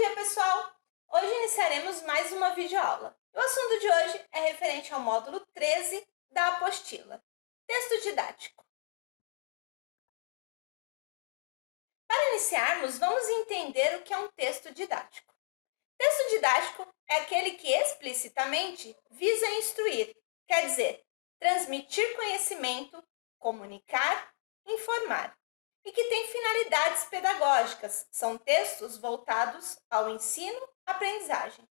dia, pessoal! Hoje iniciaremos mais uma videoaula. O assunto de hoje é referente ao módulo 13 da apostila, texto didático. Para iniciarmos, vamos entender o que é um texto didático. Texto didático é aquele que explicitamente visa instruir, quer dizer, transmitir conhecimento, comunicar, informar, e que tem finalidades pedagógicas. São textos voltados ao ensino-aprendizagem,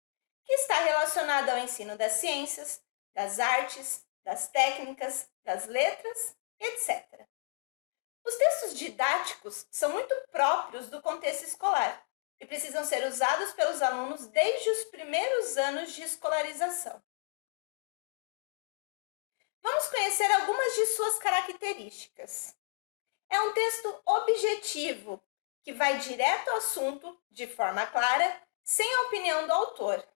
que está relacionado ao ensino das ciências, das artes, das técnicas, das letras, etc. Os textos didáticos são muito próprios do contexto escolar e precisam ser usados pelos alunos desde os primeiros anos de escolarização. Vamos conhecer algumas de suas características. É um texto objetivo, que vai direto ao assunto, de forma clara, sem a opinião do autor.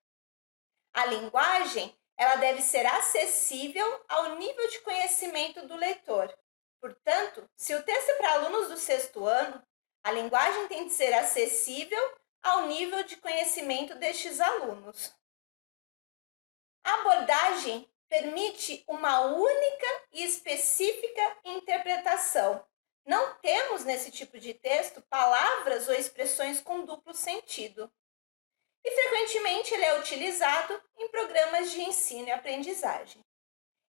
A linguagem, ela deve ser acessível ao nível de conhecimento do leitor. Portanto, se o texto é para alunos do 6º ano, a linguagem tem de ser acessível ao nível de conhecimento destes alunos. A abordagem permite uma única e específica interpretação. Não temos nesse tipo de texto palavras ou expressões com duplo sentido. E frequentemente ele é utilizado em programas de ensino e aprendizagem.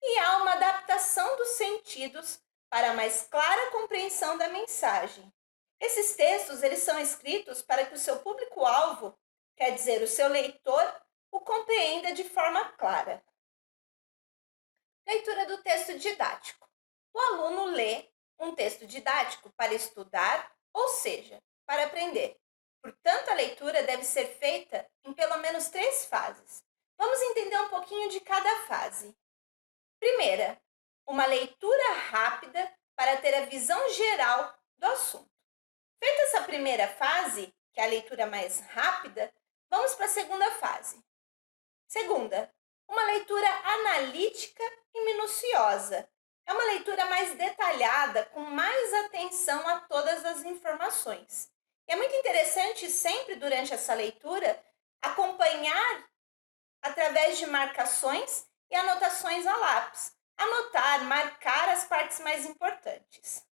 E há uma adaptação dos sentidos para mais clara compreensão da mensagem. Esses textos eles são escritos para que o seu público-alvo, quer dizer, o seu leitor, o compreenda de forma clara. Leitura do texto didático. O aluno lê um texto didático para estudar, ou seja, para aprender. Portanto, a leitura deve ser feita em pelo menos 3 fases. Vamos entender um pouquinho de cada fase. Primeira, uma leitura rápida para ter a visão geral do assunto. Feita essa primeira fase, que é a leitura mais rápida, vamos para a segunda fase. Segunda, uma leitura analítica e minuciosa. É uma leitura mais detalhada, com mais atenção a todas as informações. E é muito interessante sempre durante essa leitura acompanhar através de marcações e anotações a lápis. Anotar, marcar as partes mais importantes.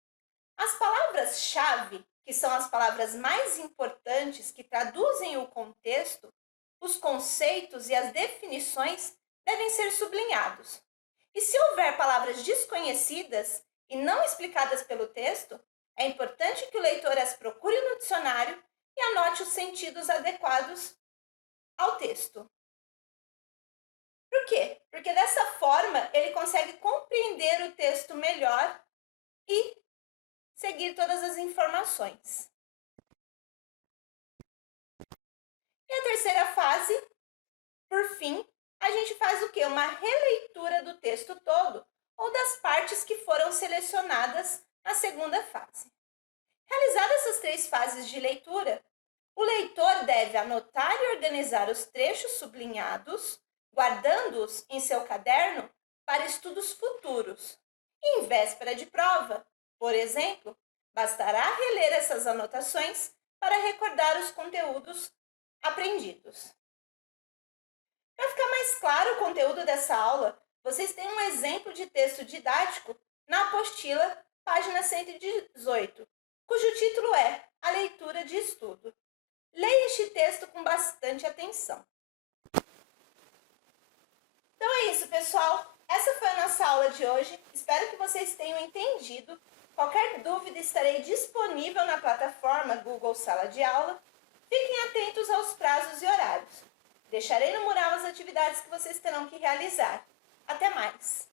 As palavras-chave, que são as palavras mais importantes que traduzem o contexto, os conceitos e as definições devem ser sublinhados. E se houver palavras desconhecidas e não explicadas pelo texto, é importante que o leitor as procure no dicionário e anote os sentidos adequados ao texto. Por quê? Porque dessa forma ele consegue compreender o texto melhor e seguir todas as informações. E a terceira fase, por fim, a gente faz o quê? Uma releitura do texto todo ou das partes que foram selecionadas na segunda fase. Realizadas essas 3 fases de leitura, o leitor deve anotar e organizar os trechos sublinhados, guardando-os em seu caderno para estudos futuros. E em véspera de prova, por exemplo, bastará reler essas anotações para recordar os conteúdos aprendidos. Para ficar mais claro o conteúdo dessa aula, vocês têm um exemplo de texto didático na apostila, página 118, cujo título é A Leitura de Estudo. Leia este texto com bastante atenção. Então é isso, pessoal. Essa foi a nossa aula de hoje. Espero que vocês tenham entendido. Qualquer dúvida, estarei disponível na plataforma Google Sala de Aula. Fiquem atentos aos prazos e horários. Deixarei no mural as atividades que vocês terão que realizar. Até mais!